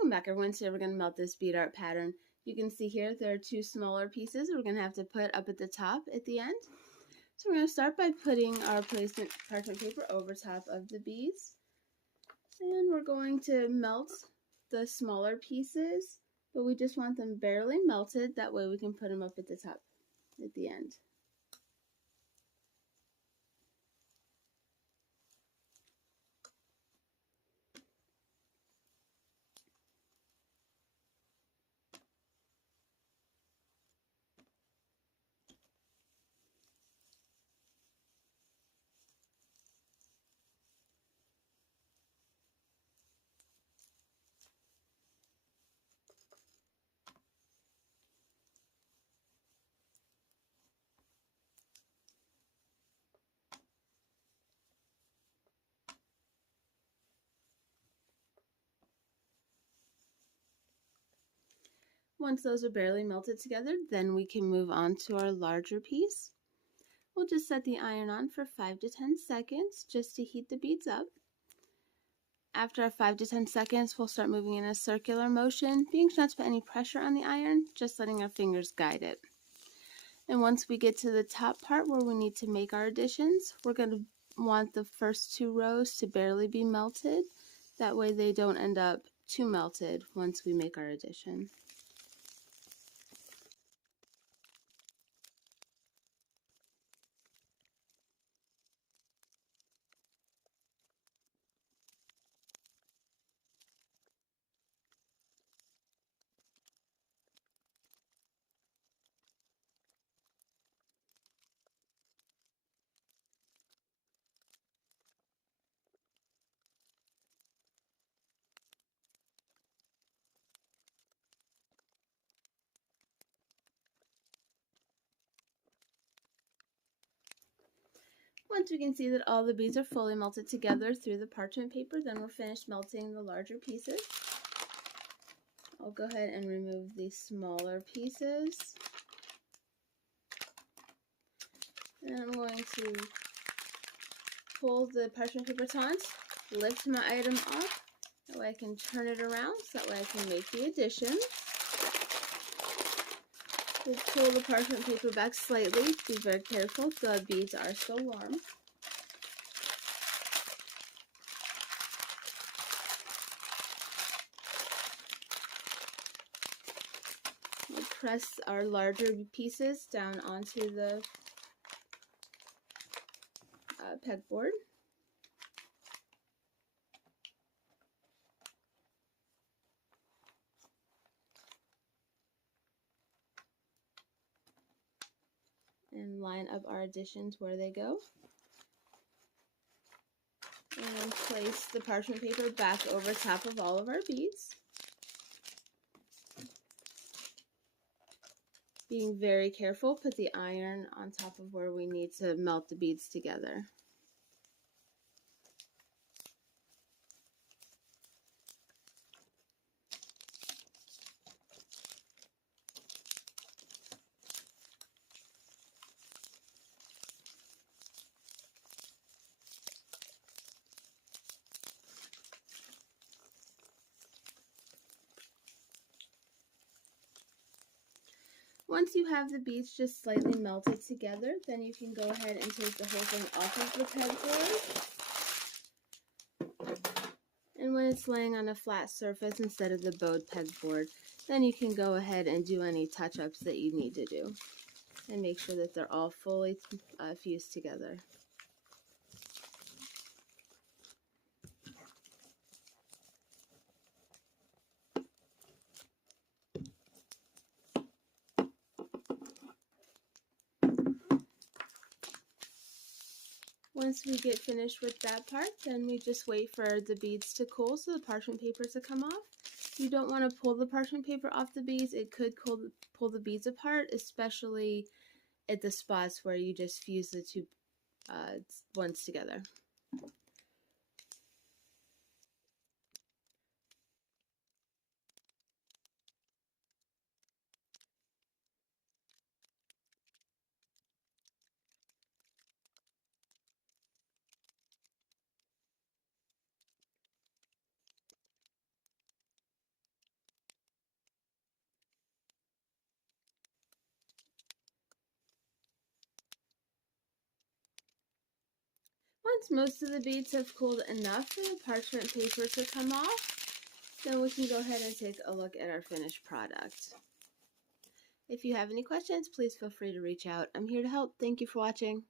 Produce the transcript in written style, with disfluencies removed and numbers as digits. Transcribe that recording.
Welcome back, everyone. Today we're going to melt this bead art pattern. You can see here there are two smaller pieces we're going to have to put up at the top at the end. So we're going to start by putting our placement parchment paper over top of the beads. And we're going to melt the smaller pieces, but we just want them barely melted. That way we can put them up at the top at the end. Once those are barely melted together, then we can move on to our larger piece. We'll just set the iron on for 5 to 10 seconds just to heat the beads up. After our 5 to 10 seconds, we'll start moving in a circular motion, being sure not to put any pressure on the iron, just letting our fingers guide it. And once we get to the top part where we need to make our additions, we're going to want the first 2 rows to barely be melted. That way they don't end up too melted once we make our addition. Once we can see that all the beads are fully melted together through the parchment paper, then we're finished melting the larger pieces. I'll go ahead and remove the smaller pieces. And I'm going to pull the parchment paper taut, lift my item off, that way I can turn it around, so that way I can make the addition. We'll pull the parchment paper back slightly, be very careful, the beads are still warm. We'll press our larger pieces down onto the pegboard. And line up our additions where they go. And place the parchment paper back over top of all of our beads. Being very careful, put the iron on top of where we need to melt the beads together. Once you have the beads just slightly melted together, then you can go ahead and take the whole thing off of the pegboard. And when it's laying on a flat surface instead of the bowed pegboard, then you can go ahead and do any touch-ups that you need to do. And make sure that they're all fully fused together. Once we get finished with that part, then we just wait for the beads to cool so the parchment paper to come off. You don't want to pull the parchment paper off the beads. It could pull the beads apart, especially at the spots where you just fuse the two ones together. once most of the beads have cooled enough for the parchment paper to come off, then we can go ahead and take a look at our finished product. If you have any questions, please feel free to reach out. I'm here to help. Thank you for watching.